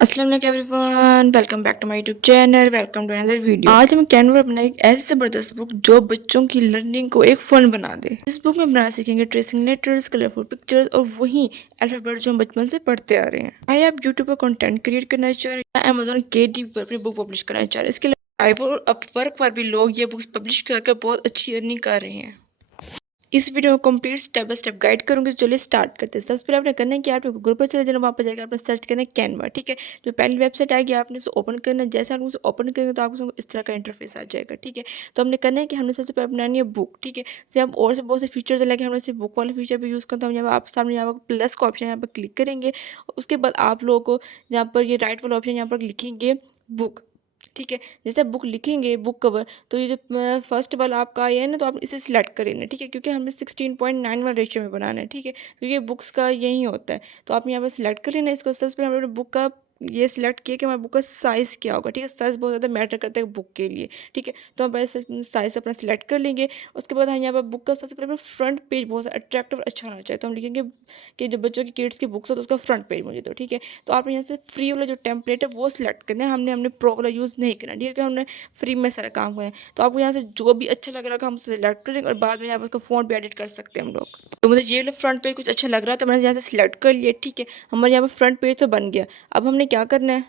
अस्सलाम वालेकुम everyone, welcome back to my YouTube channel. Welcome to another video. आज हम कैनवा पर बनाएंगे एक ऐसी जबरदस्त बुक जो बच्चों की लर्निंग को एक फन बना दे। इस बुक में बनाना सीखेंगे ट्रेसिंग लेटर्स, कलरफुल पिक्चर्स और वही अल्फाबेट जो हम बचपन से पढ़ते आ रहे हैं। चाहे आप यूट्यूब पर कंटेंट क्रिएट करना चाह रहे हैं या अमेजोन KDP पर अपनी बुक पब्लिश करना चाह रहे हैं, इसके लिए फाइवर और अपवर्क पर भी लोग ये बुक्स पब्लिश करके बहुत अच्छी अर्निंग कर रहे हैं। इस वीडियो में complete step by step guide करूंगी। तो चलिए स्टार्ट करते हैं। सबसे पहले आपने करना है कि आपने गूगल पर चले जाना, वहाँ पर जाकर आपने सर्च करना है कैनवा। ठीक है, जो पहली वेबसाइट आएगी आपने उसे ओपन करना है। जैसे आप उसे ओपन करेंगे तो आपको इस तरह का इंटरफेस आ जाएगा। ठीक है, तो हमने करना है कि हमने सबसे पहले बनानी है बुक। ठीक है, तो हम और से बहुत से फीचर्स लगे, हमने सिर्फ बुक वाले फीचर भी यूज़ करते हैं। हम यहाँ आप सामने यहाँ पर प्लस का ऑप्शन यहाँ पर क्लिक करेंगे। उसके बाद आप लोगों को यहाँ पर ये राइट वाला ऑप्शन यहाँ पर लिखेंगे बुक। ठीक है, जैसे बुक लिखेंगे बुक कवर, तो ये जो फर्स्ट वाला आपका आया है ना, तो आप इसे सिलेक्ट कर लेना। ठीक है, क्योंकि हमें 16:9 रेशियो में बनाना है। ठीक है, तो ये बुक्स का यही होता है। तो आप यहाँ पर सिलेक्ट कर लेना इसको। सबसे पहले हमने बुक का ये सिलेक्ट किया कि हमारे बुक का साइज़ क्या होगा। ठीक है, साइज़ बहुत ज़्यादा मैटर करता है बुक के लिए। ठीक है, तो हम पहले साइज़ अपना सिलेक्ट कर लेंगे। उसके बाद हम यहाँ पर बुक का सबसे पहले फ्रंट पेज बहुत अट्रैक्टिव अच्छा होना चाहिए, तो हम लिखेंगे कि जो बच्चों की किड्स की बुक्स हो तो उसका फ्रंट पेज मुझे दो। ठीक है, तो आप यहाँ से फ्री वाला जो टेम्पलेट है वो सिलेक्ट करना है। हमने प्रो वाला यूज़ नहीं करना। ठीक है, कि हमने फ्री में सारा काम किया है। तो आपको यहाँ से जो भी अच्छा लग रहा है हम सिलेक्ट करेंगे और बाद में यहाँ पर उसका फ़ॉन्ट भी एडिट कर सकते हैं हम लोग। तो मुझे ये वाला फ्रंट पेज कुछ अच्छा लग रहा है तो मैंने यहाँ से सिलेक्ट कर लिया। ठीक है, हमारे यहाँ पर फ्रंट पेज तो बन गया। अब हमने क्या करना है,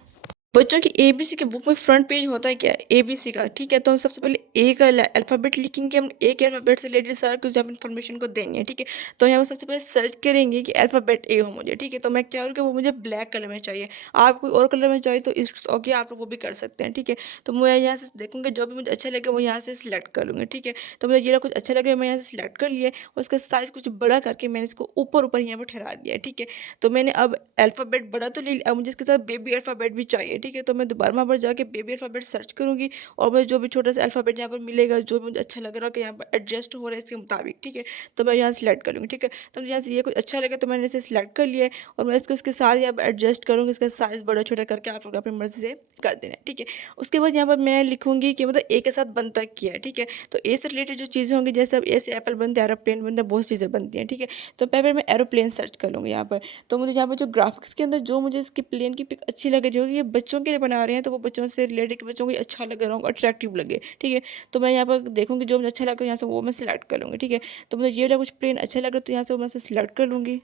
बच्चों की ABC के बुक में फ्रंट पेज होता है क्या, ABC का। ठीक है, तो हम सबसे पहले ए का अल्फ़ाबेट लिखेंगे। हम ए के अल्फ़ाबेट से रिलेटेड सारा कुछ हम इन्फॉर्मेशन को देंगे है। ठीक है, तो यहाँ पर सबसे पहले सर्च करेंगे कि अल्फ़ाबेट ए हो मुझे। ठीक है, तो मैं क्या करूँगी, वो मुझे ब्लैक कलर में चाहिए। आप कोई और कलर में चाहिए तो इट्स ओके, आप लोग वो भी कर सकते हैं। ठीक है, तो मैं यहाँ से देखूँगी जो भी मुझे अच्छा लगे वो यहाँ से सिलेक्ट कर लूँगी। ठीक है, तो मुझे ये कुछ अच्छा लग रहा है, मैं यहाँ से सिलेक्ट कर लिया और उसका साइज़ कुछ बड़ा करके मैंने इसको ऊपर ऊपर यहाँ पर ठहरा दिया है। ठीक है, तो मैंने अब अल्फ़ाबेट बड़ा तो ले लिया, अब मुझे इसके साथ बेबी अल्फ़ाबेट भी चाहिए। ठीक है, तो मैं दोबारा वहाँ पर जाके बेबी अल्फ़ाबेट सर्च करूँगी और मुझे जो भी छोटा सा अल्फ़ाबेट यहाँ पर मिलेगा, जो भी मुझे अच्छा लग रहा है कि यहाँ पर एडजस्ट हो रहा है इसके मुताबिक। ठीक है, तो मैं यहाँ सेलेक्ट कर लूँगी। ठीक है, तो मुझे यहाँ से ये कुछ अच्छा लगा तो मैंने इसे सिलेक्ट कर लिया है और मैं इसको इसके साथ यहाँ पर एडजस्ट करूँगी। इसका साइज़ बड़ा छोटा करके आप लोग अपनी मर्ज़ी से कर देना है। ठीक है, उसके बाद यहाँ पर मैं लिखूँगी कि मतलब ए के साथ बनता क्या है। ठीक है, तो ए से रिलेटेड जो चीज़ें होंगी, जैसे अब ए से एप्पल बनते हैं, एरोप्लेन बनता है, बहुत चीज़ें बनती हैं। ठीक है, तो पहले मैं एरोप्लेन सर्च कर लूँगी यहाँ पर। तो मुझे यहाँ पर जो ग्राफिक्स के अंदर जो मुझे इसकी प्लेन की पिक अच्छी लग रही होगी, ये बच्चों के लिए बना रहे हैं तो वो बच्चों से रिलेटेड बच्चों को अच्छा लग रहा होगा, अट्रैक्टिव लगे। ठीक है, तो मैं यहाँ पर देखूँगी जो मुझे अच्छा लग रहा है यहाँ से वो मैं सिलेक्ट कर लूँगी। ठीक है, तो मुझे ये वाला कुछ प्लेन अच्छा लग रहा है तो यहाँ से वो मैं सिलेक्ट कर लूँगी।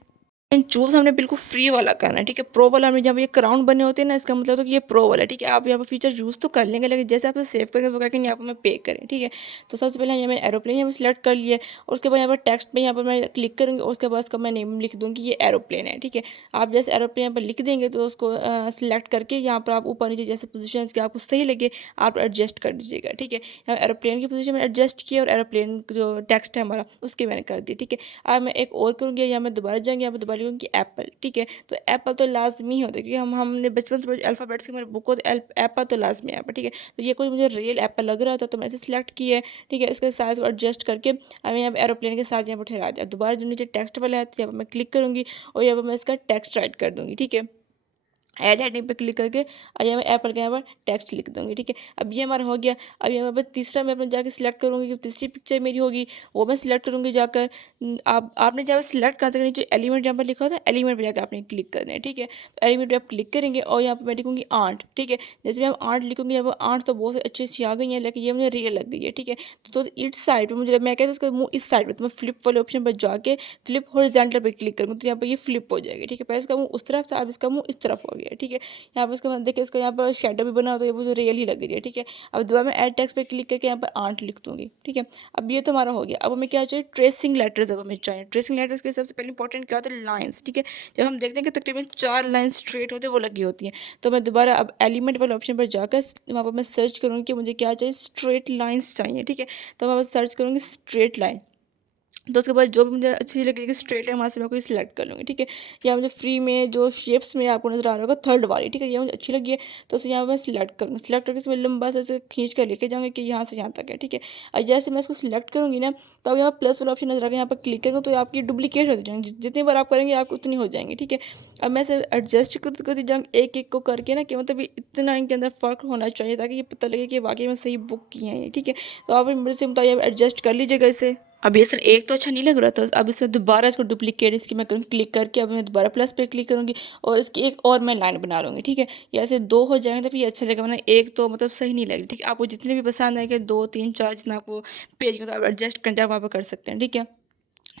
एंड चूज़ हमने बिल्कुल फ्री वाला करना है। ठीक है, प्रो वाला में जब ये क्राउन बने होते हैं ना, इसका मतलब तो कि ये प्रो वाला है। ठीक है, आप यहाँ पर फीचर यूज़ तो कर लेंगे लेकिन जैसे आप सेव करेंगे तो क्या यहाँ पर मैं पे करें। ठीक है, तो सबसे पहले यहाँ मैं एरोप्लेन यहाँ पर सिलेक्ट कर लिया और उसके बाद यहाँ पर टेक्स्ट में यहाँ पर मैं क्लिक करूँगी और उसके बाद उसका मैं नेम लिख दूँगी ये एरोप्लेन है। ठीक है, आप जैसे एरोप्लेन यहाँ पर लिख देंगे तो उसको सिलेक्ट करके यहाँ पर आप ऊपर नीचे जैसे पोजिशन के आपको सही लगे आप एडजस्ट कर दीजिएगा। ठीक है, यहाँ एरोप्लेन की पोजीशन में एडजस्ट किया और एरोप्लेन जो टेक्स्ट है हमारा उसके मैंने कर दिया। ठीक है, अब मैं एक और करूँगी, यहाँ मैं दोबारा जाएंगे, यहाँ पर दोबारा लिखूँगी एप्पल। ठीक है, तो एप्पल तो लाजमी होता है क्योंकि हमने बचपन से अल्फ़ाबेट्स की मेरे बुक को एप्पल तो लाजमी है। ठीक है, तो ये कोई मुझे रियल एप्पल लग रहा था तो मैं इसे सिलेक्ट किया है। ठीक है, इसके साइज़ को एडजस्ट करके मैं यहाँ एरोप्लेन के साथ यहाँ पर ठहरा दिया। दोबारा जो नीचे टेक्स्ट वाला है तो यहाँ पर मैं क्लिक करूँगी और यहाँ पर मैं इसका टेक्स्ट राइट कर दूँगी। ठीक है, ऐड हेडिंग पे क्लिक करके और यहाँ मैं एप्पल के यहाँ पर टेक्स्ट लिख दूँगी। ठीक है, अब ये हमारा हो गया। अब यहाँ पर तीसरा मैं अपने जाकर सिलेक्ट करूँगी, जो तीसरी पिक्चर मेरी होगी वो मैं सिलेक्ट करूँगी जाकर। आपने जहाँ पर सिलेक्ट कर सकते नीचे एलिमेंट जहाँ पर लिखा होता है, एलिमेंट पर जाकर आपने क्लिक करना है। ठीक है, तो एलिमेंट पर आप क्लिक करेंगे और यहाँ पर मैं लिखूँगी आंट। ठीक है, जैसे मैं आंट लिखूँगी यहाँ पर आंट तो बहुत अच्छी सी आ गई है लेकिन ये मुझे रियल लग गई है। ठीक है, तो इस साइड पर मुझे मैं कहती हूँ उसका मुँह इस साइड पर, तो मैं फ्लिप वाले ऑप्शन पर जाके फ्लिप हॉरिजॉन्टल पर क्लिक करूँगी तो यहाँ पर ये फ्लिप हो जाएगी। ठीक है, पहले इसका मुँह उस तरफ था, अब इसका मुँह इस तरफ हो गया। ठीक है, यहाँ पर उसके बाद देखिए इसका यहाँ पर शेडो भी बना तो ये मुझे रियल ही लग रही है। ठीक है, अब दोबारा मैं ऐड टेक्स्ट पे क्लिक करके यहाँ पर आंट लिख दूँगी। ठीक है, अब ये तो हमारा हो गया। अब हमें क्या चाहिए, ट्रेसिंग लेटर्स। अब हमें चाहिए ट्रेसिंग लेटर्स के सबसे पहले इंपॉर्टेंट क्या होता है, लाइन्स। ठीक है, जब हम देखते हैं कि तकरीबन 4 लाइन स्ट्रेट होते हैं वो लगी होती हैं, तो मैं दोबारा अब एलिमेंट वाले ऑप्शन पर जाकर वहाँ पर मैं सर्च करूँगी कि मुझे क्या चाहिए, स्ट्रेट लाइन्स चाहिए। ठीक है, तो मैं बस सर्च करूँगी स्ट्रेट लाइन, तो उसके बाद जो भी मुझे अच्छी लगेगी स्ट्रेट है वहाँ से मैं कोई सिलेक्ट कर लूँगी। ठीक है, या मुझे फ्री में जो शेप्स में आपको नज़र आ रहा होगा थर्ड वाली। ठीक है, ये मुझे अच्छी लगी है तो उसे यहाँ पर मैं सिलेक्ट करूँगी। सिलेक्ट करके इसमें लंबा सा ऐसे खींच कर लेके जाऊँगी कि यहाँ से यहाँ तक है। ठीक है, और जैसे मैं इसको सिलेक्ट करूँगी ना तो अब यहाँ प्लस वाला ऑप्शन नजर आएगा, यहाँ पर क्लिक करूँगा तो आपकी डुप्लीकेट हो जाएंगे, जितनी बार आप करेंगे आपको उतनी हो जाएंगी। ठीक है, अब मैं इसे एडजस्ट करती करती जाऊँगी एक एक को करके ना, कि मतलब इतना इनके अंदर फ़र्क होना चाहिए ताकि ये पता लगे कि वाकई में सही बुक की है ये। ठीक है, तो आप मेरे से बताइए एडजस्ट कर लीजिएगा इसे। अब ये सर एक तो अच्छा नहीं लग रहा था, अब इसमें दोबारा इसको डुप्लीकेट इसकी मैं करूँ क्लिक करके, अब मैं दोबारा प्लस पे क्लिक करूँगी और इसकी एक और मैं लाइन बना लूँगी, ठीक है। ये ऐसे दो हो जाएंगे तब ये अच्छा लगेगा, वरना एक तो मतलब सही नहीं लगेगी, ठीक है। आपको जितने भी पसंद आएंगे, दो तीन चार जितना आपको पेज का, तो आप एडजस्ट करके आप वहाँ पर कर सकते हैं, ठीक है।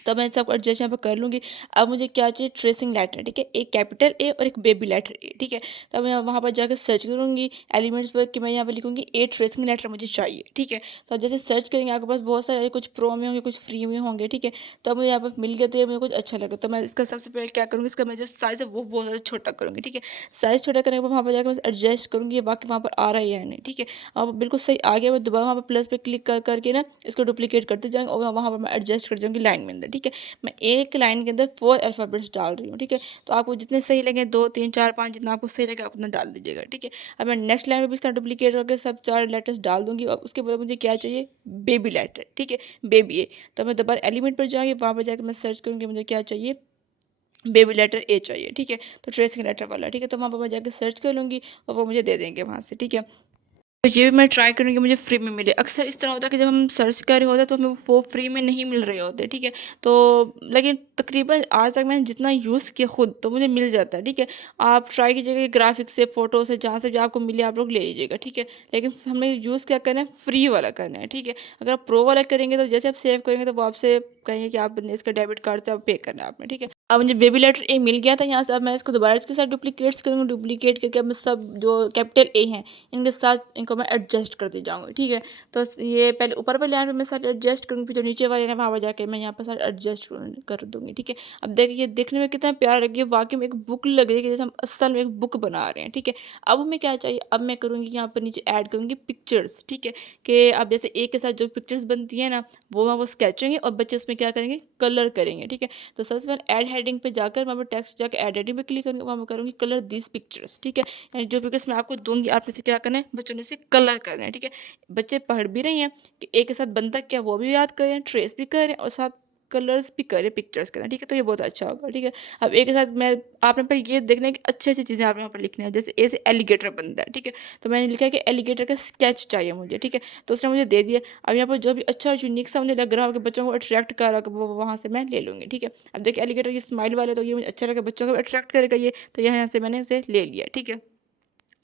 तो मैं सब एडजस्ट यहाँ पर कर लूँगी। अब मुझे क्या चाहिए, ट्रेसिंग लेटर, ठीक है, एक कैपिटल ए और एक बेबी लेटर ए, ठीक है। तब मैं वहाँ पर जाकर सर्च करूँगी एलिमेंट्स पर कि मैं यहाँ पर लिखूँगी ए ट्रेसिंग लेटर मुझे चाहिए, ठीक है। तो जैसे सर्च करेंगे आपके पास बहुत सारे, कुछ प्रो में होंगे कुछ फ्री में होंगे, ठीक है। तो अब मुझे यहाँ पर मिल गया, तो ये मुझे कुछ अच्छा लगा, तो मैं इसका सबसे पहले क्या करूँगी, इसका मैं जो साइज़ है वो बहुत ज़्यादा छोटा करूँगी, ठीक है। साइज़ छोटा करने के बाद वहाँ पर जाकर मैं एडजस्ट करूँगी बाकी वहाँ पर आ रहा है या नहीं, ठीक है। अब बिल्कुल सही आ गया, मैं दोबारा वहाँ पर प्लस पे क्लिक करके ना इसको डुप्लीकेट करते जाएंगे और वहाँ पर मैं एडजस्ट कर जाऊँगी लाइन में अंदर, ठीक है। मैं एक लाइन के अंदर 4 अल्फ़ाबेट्स डाल रही हूँ, ठीक है। तो आपको जितने सही लगे, 2 3 4 5 जितना आपको सही लगे आप उतना डाल दीजिएगा, ठीक है। अब मैं नेक्स्ट लाइन में भी इस तरह डुप्लीकेट करके सब 4 लेटर्स डाल दूँगी और उसके बाद मुझे क्या चाहिए, बेबी लेटर, ठीक है, बेबी ए। तो मैं दोबारा एलिमेंट पर जाऊँगी, वहाँ पर जाकर मैं सर्च करूँगी मुझे क्या चाहिए, बेबी लेटर ए चाहिए, ठीक है। तो ट्रेसिंग लेटर वाला, ठीक है। तो वहाँ पर मैं जाकर सर्च कर लूँगी और वो मुझे दे देंगे वहाँ से, ठीक है। तो ये भी मैं ट्राई करूँगी मुझे फ्री में मिले। अक्सर इस तरह होता है कि जब हम सर्च कर रहे होते हैं तो हमें वो फ्री में नहीं मिल रहे होते, ठीक है। तो लेकिन तकरीबन आज तक मैंने जितना यूज़ किया खुद, तो मुझे मिल जाता है, ठीक है। आप ट्राई कीजिएगा कि ग्राफिक्स से, फ़ोटो से, जहाँ से भी आपको मिले आप लोग ले लीजिएगा, ठीक है। लेकिन हमें यूज़ क्या करना है, फ्री वाला करना है, ठीक है। अगर आप प्रो वाला करेंगे तो जैसे आप सेव करेंगे तो वो आपसे कहेंगे कि आपने इसका डेबिट कार्ड से आप पे करना है आपने, ठीक है। अब मुझे बेबी लेटर ए मिल गया था यहाँ से, अब मैं इसको दोबारा इसके साथ डुप्लीकेट्स करूँगी, डुप्लीकेट करके अब मैं सब जो कैपिटल ए हैं इनके साथ इनको मैं एडजस्ट करती जाऊँगी, ठीक है। तो ये पहले ऊपर वाले लाइन पे मैं साथ एडजस्ट करूँगी, फिर जो नीचे वाले हैं वहाँ पर जाके मैं यहाँ पर साथ एडजस्ट कर दूँगी, ठीक है। अब देखिए ये देखने में कितना प्यारा लगी है, वाकई में एक बुक लग रही है कि जैसे हम असल में एक बुक बना रहे हैं, ठीक है। अब हमें क्या चाहिए, अब मैं करूँगी यहाँ पर नीचे ऐड करूँगी पिक्चर्स, ठीक है। कि अब जैसे ए के साथ जो पिक्चर्स बनती है ना, वो स्केच होंगे और बच्चे उसमें क्या करेंगे, कलर करेंगे, ठीक है। तो सबसे पहले ऐड हेडिंग पे जाकर वहाँ पर टेक्स्ट जाकर ऐड हेडिंग पे क्लिक करूँगी, वहाँ पर करूँगी कलर दिस पिक्चर्स, ठीक है। यानी जो पिक्चर्स मैं आपको दूंगी आपने से क्या करना है, बच्चों ने से कलर करना है, ठीक है। बच्चे पढ़ भी रहे हैं कि एक के साथ बनता क्या वो भी याद करें, ट्रेस भी करें और साथ कलर्स भी करें, पिक्चर्स करें, ठीक है। तो ये बहुत अच्छा होगा, ठीक है। अब एक के साथ मैं आपने पर ये देखना है कि अच्छी अच्छी चीज़ें आपने यहाँ पर लिखनी है, जैसे ए से एलिगेटर बनता है, ठीक है। तो मैंने लिखा है कि एलिगेटर का स्केच चाहिए मुझे, ठीक है। तो उसने मुझे दे दिया। अब यहाँ पर जो भी अच्छा यूनिक सा मुझे लग रहा हो कि बच्चों को अट्रैक्ट कर रहा है वो वहाँ से मैं ले लूँगी, ठीक है। अब देखिए एलिगेटर की स्माइल वाले, तो ये मुझे अच्छा लगा, बच्चों को अट्रैक्ट करेगा ये, तो यहाँ से मैंने इसे ले लिया, ठीक है।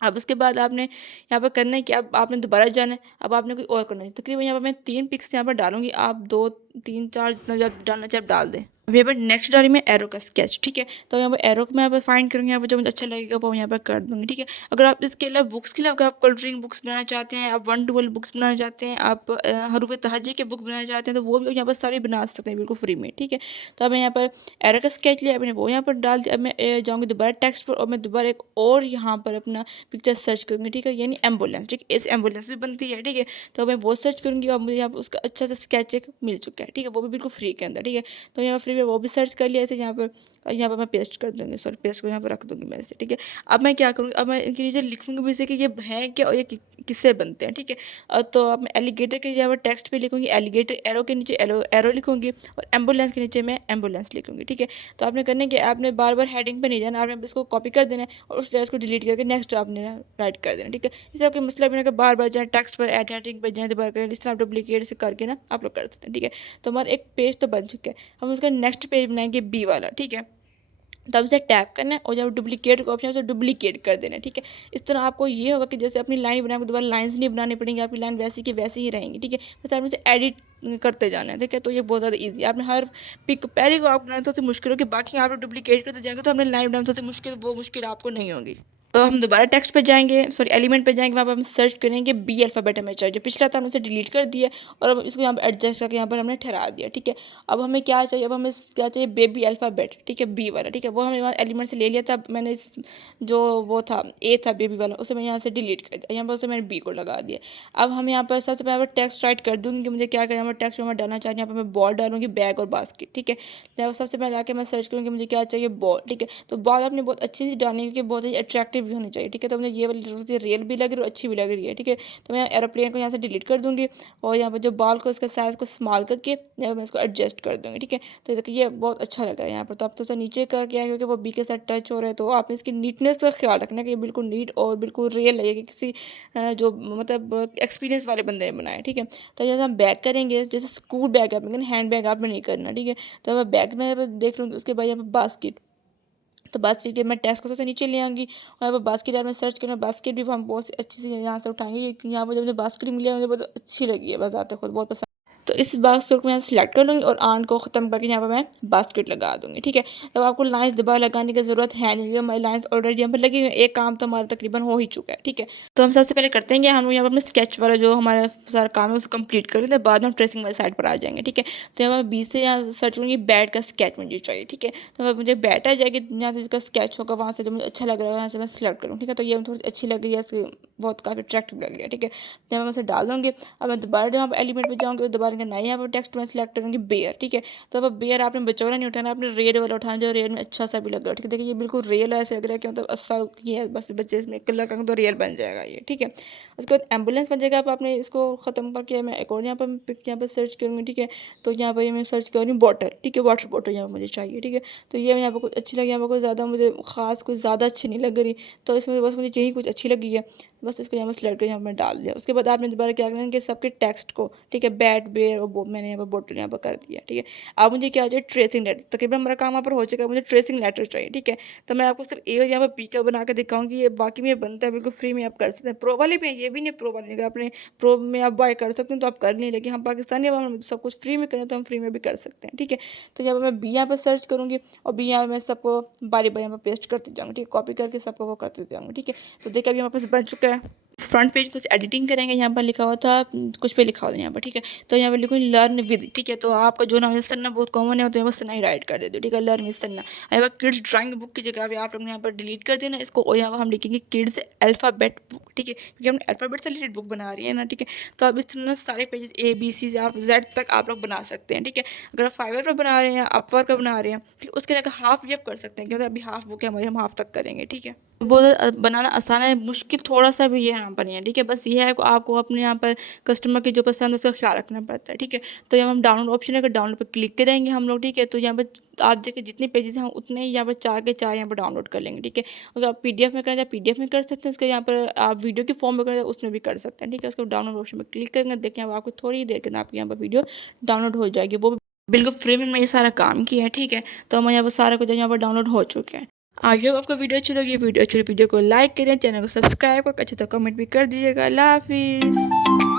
अब उसके बाद आपने यहाँ पर करना है कि अब आपने दोबारा जाना है, अब आपने कोई और करना है। तकरीबन यहाँ पर मैं 3 पिक्स यहाँ पर डालूँगी, आप 2 3 4 जितना भी आप डालना चाहे आप डाल दें। अब यहाँ पर नेक्स्ट डाली मैं एरो का स्केच, ठीक है। तो यहाँ पर एरो को मैं यहाँ पर फाइंड करूँगी, यहाँ पर जो मुझे अच्छा लगेगा वो यहाँ पर कर दूँगी, ठीक है। अगर आप इसके अलावा बुक्स के लिए अगर आप कलरिंग बुक्स बनाना चाहते हैं, आप 1 to 12 बुक्स बनाना चाहते हैं, आप हरूफ तहजी के बुक बनाना चाहते हैं, तो वो भी यहाँ पर सारे बना सकते हैं बिल्कुल फ्री में, ठीक है। तो अब मैं यहाँ पर एरो का स्केच लिया, मैंने वो यहाँ पर डाल दिया। अब मैं जाऊँगी दोबारा टेक्स्ट पर और मैं दोबारा एक और यहाँ पर अपना पिक्चर सर्च करूँगी, ठीक है, यानी एम्बुलेंस, ठीक है। इस एम्बुलेंस भी बनती है, ठीक है। तो मैं वो सर्च करूँगी और मुझे यहाँ पर उसका अच्छा सा स्केच एक मिल चुका है, ठीक है, वो भी बिल्कुल फ्री के अंदर, ठीक है। तो यहाँ फ्री में वो भी सर्च कर लिया ऐसे, यहाँ पर मैं पेस्ट कर दूँगी, सॉरी पेस्ट को यहाँ पर रख दूँगी मैं ऐसे, ठीक है। अब मैं क्या करूँगी, अब मैं इनके नीचे लिखूँगी भी से कि ये है क्या और ये किससे बनते हैं, ठीक है। तो अब मैं एलिगेटर के यहाँ पर टेक्स्ट पे लिखूँगी एलिगेटर, एरो के नीचे एरो लिखूँगी और एम्बुलेंस के नीचे मैं एम्बुलेंस लिखूँगी, ठीक है। तो आपने करने के आपने बार बार हेडिंग पे नहीं जाना, आपने इसको कॉपी कर देना है और उस टेक्स्ट को डिलीट करके नेक्स्ट आपने राइट कर देना, ठीक है। इस तरह कोई मसला भी नहीं कि बार बार जाए टेक्स्ट पर ऐड हेडिंग पर जाए दोबारा करें, इस तरह आप डुप्लीकेट से करके ना आप लोग कर सकते हैं, ठीक है। तो हमारा एक पेज तो बन चुका है, हम उसका नेक्स्ट पेज बनाएंगे बी वाला, ठीक है। तब इसे टैप करना है और जब डुप्लीकेट का ऑप्शन है उसे डुप्लीकेट कर देना है, ठीक है। इस तरह आपको ये होगा कि जैसे अपनी लाइन बनाएंगे दोबारा लाइंस नहीं बनानी पड़ेंगी, आपकी लाइन वैसी की वैसी ही रहेंगी, ठीक है। बस आपने इसे एडिट करते जाना है, ठीक है। तो ये बहुत ज़्यादा ईजी है, आपने हर पिक पहले को आप बनाने सबसे मुश्किल हो कि बाकी आप डुप्लीकेट करते जाएंगे तो हमने लाइन बनाने सबसे मुश्किल, वो मुश्किल आपको नहीं होगी। तो हम दोबारा टेक्स्ट पे जाएंगे, सॉरी एलिमेंट पे जाएंगे, वहाँ पर हम सर्च करेंगे बी अल्फ़ाबेट हमें चाहिए, जो पिछला था हमने उसे डिलीट कर दिया और अब इसको यहाँ पर एडजस्ट करके यहाँ पर हमने ठहरा दिया, ठीक है। अब हमें क्या चाहिए, अब हमें क्या चाहिए, बेबी अल्फ़ाबेट, ठीक है, बी वाला, ठीक है। वो हमने वहाँ एलिमेंट से ले लिया था, मैंने इस जो वो था ए था बेबी वाला, उसे मैं यहाँ से डिलीट कर दिया, यहाँ पर उसे मैंने बी को लगा दिया। अब हम यहाँ पर सबसे पहले टेक्स्ट राइट कर दूँगी कि मुझे क्या करना है, टेक्स्ट में डालना चाहिए, यहाँ पर मैं बॉल डालूंगी, बैग और बास्केट, ठीक है। जब सबसे पहले आके मैं सर्च करूँगी मुझे क्या चाहिए, बॉल, ठीक है। तो बॉल आपने बहुत अच्छी सी डालनी है क्योंकि बहुत ही अट्रैक्टिव भी होनी चाहिए, ठीक है। तो मुझे ये वाली ज़रूरत है, रियल भी लग रही है और अच्छी भी लग रही है, ठीक है। तो मैं एरोप्लेन को यहाँ से डिलीट कर दूँगी और यहाँ पर जो बाल को इसका साइज़ को स्मॉल करके यहाँ पर मैं इसको एडजस्ट कर दूँगी, ठीक है। तो देखिए ये बहुत अच्छा लग रहा है यहाँ पर। तो आप तो उसे नीचे का क्या है, क्योंकि वो बी के साथ टच हो रहा है, तो आपने इसकी नीटनेस का ख्याल रखना है कि ये बिल्कुल नीट और बिल्कुल रियल लगे कि किसी जो मतलब एक्सपीरियंस वाले बंदे ने बनाया है, ठीक है। तो जैसे हम बैग करेंगे, जैसे स्कूल बैग आप हैंड बैग आपने नहीं करना, ठीक है। तो मैं बैग में देख लूँगी, उसके बाद यहाँ पर बास्केट, तो बास्केट के मैं टेस्ट को से नीचे ले आऊँगी और यहाँ पर बास्केट यार मैं सर्च करना, बास्केट भी हम बहुत अच्छी से यहाँ से उठाएंगे, क्योंकि यहाँ पर जब मुझे बास्केट मिली है मुझे बहुत अच्छी लगी है, बस आते खुद बहुत पसंद। तो इस बास्केट को मैं सिलेक्ट कर लूँगी और आर्म को ख़त्म करके यहाँ पर मैं बास्केट लगा दूँगी, ठीक है। तो आपको लाइन्स दोबारा लगाने की ज़रूरत है नहीं, हमारी लाइन्स ऑलरेडी यहाँ पर लगी हुई है, एक काम तो हमारा तकरीबन हो ही चुका है, ठीक है। तो हम सबसे पहले करते हैं कि हम यहाँ पर अपने स्केच वाला जो हमारा सारा काम है उसको कंप्लीट कर लेते हैं, बाद में हम ट्रेसिंग वाली साइड पर आ जाएंगे, ठीक है। तो यहाँ पर 20 से यहाँ सर्च करूँगी बैट का स्केच मुझे चाहिए, ठीक है। तो मुझे बैट आ जाएगी, यहाँ से जिसका स्केच होगा वहाँ से जो मुझे अच्छा लग रहा है वहाँ से मैं सिलेक्ट करूँ, ठीक है। तो ये थोड़ी सी अच्छी लग रही है, बहुत काफ़ी अट्रैक्टिव लग रही है, ठीक है। तो मैं उसे डाल दूँगी। अब मैं दोबारा यहाँ पर एलिमेंट पर जाऊँगी, दोबारा का नया यहाँ पर टेक्स्ट में सिलेक्ट करूँगी बेयर, ठीक है। तो अब बेयर आपने बचौरा नहीं उठाना, आपने रेड वाला उठाना जो रेड में अच्छा सा भी लग रहा है, ठीक है। देखिए ये बिल्कुल रियल ऐसे लग रहा है कि मतलब अच्छा ये है, बस बच्चे इसमें कलर का तो रियल बन जाएगा ये, ठीक है। उसके बाद एम्बुलेंस बन जाएगा। अब आपने इसको ख़त्म करके मैं एक और यहाँ पर सर्च करूँगी, ठीक है। तो यहाँ पर मैं सर्च करूँगी बॉटल, ठीक है, वाटर बॉटल यहाँ पर मुझे चाहिए, ठीक है। तो ये यहाँ पर कुछ अच्छी लगी, यहाँ पर कुछ ज़्यादा मुझे खास कुछ ज़्यादा अच्छी नहीं लग रही, तो इसमें बस मुझे यही कुछ अच्छी लगी है, बस इसको यहाँ पर सिलेक्ट कर यहाँ पर डाल दिया। उसके बाद आपने दोबारा क्या करना है कि सबके टेक्स्ट को, ठीक है, बैट बेयर और मैंने यहाँ पर बोतल यहाँ पर कर दिया, ठीक है। अब मुझे क्या चाहिए, ट्रेसिंग लेटर। तकरीबन हमारा काम यहाँ पर हो चुका है, मुझे ट्रेसिंग लेटर चाहिए, ठीक है। तो मैं आपको सिर्फ एक यहाँ पर पीका बना के दिखाऊंगी, ये बाकी में ये बनता है बिल्कुल फ्री में, आप कर सकते हैं। प्रो वाले भी है, ये भी नहीं प्रो वाले, अपने प्रो में आप बाय कर सकते हैं तो आप कर नहीं, लेकिन हम पाकिस्तानी हम सब कुछ फ्री में करें तो हम फ्री में भी कर सकते हैं, ठीक है। तो यहाँ पर मैं बी यहाँ पर सर्च करूँगी और बी यहाँ मैं सबको बारी बारी यहाँ पर पेस्ट करते जाऊँगी, ठीक है, कॉपी करके सबको वो करते जाऊँगी, ठीक है। तो देखिए अभी हमारे पास बन चुका है। फ्रंट पेज तो एडिटिंग करेंगे, यहाँ पर लिखा हुआ था कुछ पे लिखा हुआ था यहाँ पर, ठीक है। तो यहाँ पर लिखूँगी लर्न विद, ठीक है। तो आपका जो नाम है सन्ना बहुत कॉमन है, तो यहाँ पर सन्ना ही राइट कर देते, ठीक है, लर्न विद सन्ना। यहाँ पर किड्स ड्राइंग बुक की जगह पे आप लोग ने यहाँ पर डिलीट कर देना इसको, और यहाँ पर हम लिखेंगे किड्स अल्फ़ाबेट बुक, ठीक है, क्योंकि हमने अल्फ़ाबेट से रिलेटेड बुक बना रही है ना, ठीक है। तो आप इस तरह सारे पेजेस ABC से आप Z तक आप लोग बना सकते हैं, ठीक है। अगर आप फाइवर पर बना रहे हैं, अपवर्क पर बना रहे हैं, ठीक है, उसके लिए हाफ भी आप कर सकते हैं, क्योंकि अभी हाफ बुक है हमारी, हम हाफ तक करेंगे, ठीक है। बहुत बनाना आसान है, मुश्किल थोड़ा सा भी ये यहाँ पर नहीं है, ठीक है। बस ये है कि आपको अपने यहाँ पर कस्टमर की जो पसंद है उसका ख्याल रखना पड़ता है, ठीक है। तो यहाँ हम डाउनलोड ऑप्शन है, अगर डाउनलोड पर क्लिक करेंगे हम लोग, ठीक है। तो यहाँ पर आप देखिए जितने पेजेस हैं उतने ही यहाँ पर 4 के 4 यहाँ पर डाउनलोड कर लेंगे, ठीक है। अगर आप PDF में करना चाहें PDF में कर सकते हैं, इसके यहाँ पर आप वीडियो की फॉर्म में करना चाहें उसमें भी कर सकते हैं, ठीक है। उसको डाउनलोड ऑप्शन पर क्लिक करेंगे, देखिए अब आपको थोड़ी देर के अंदर आपके यहाँ पर वीडियो डाउनलोड हो जाएगी, वो बिल्कुल फ्री में ये सारा काम किया है, ठीक है। तो हमारे यहाँ पर सारा कुछ यहाँ पर डाउनलोड हो चुके हैं। आई होप आपको वीडियो अच्छी लगी, वीडियो अच्छी वीडियो को लाइक करें, चैनल को सब्सक्राइब करके अच्छे तो कमेंट भी कर दीजिएगा। अल्लाह हाफिज़।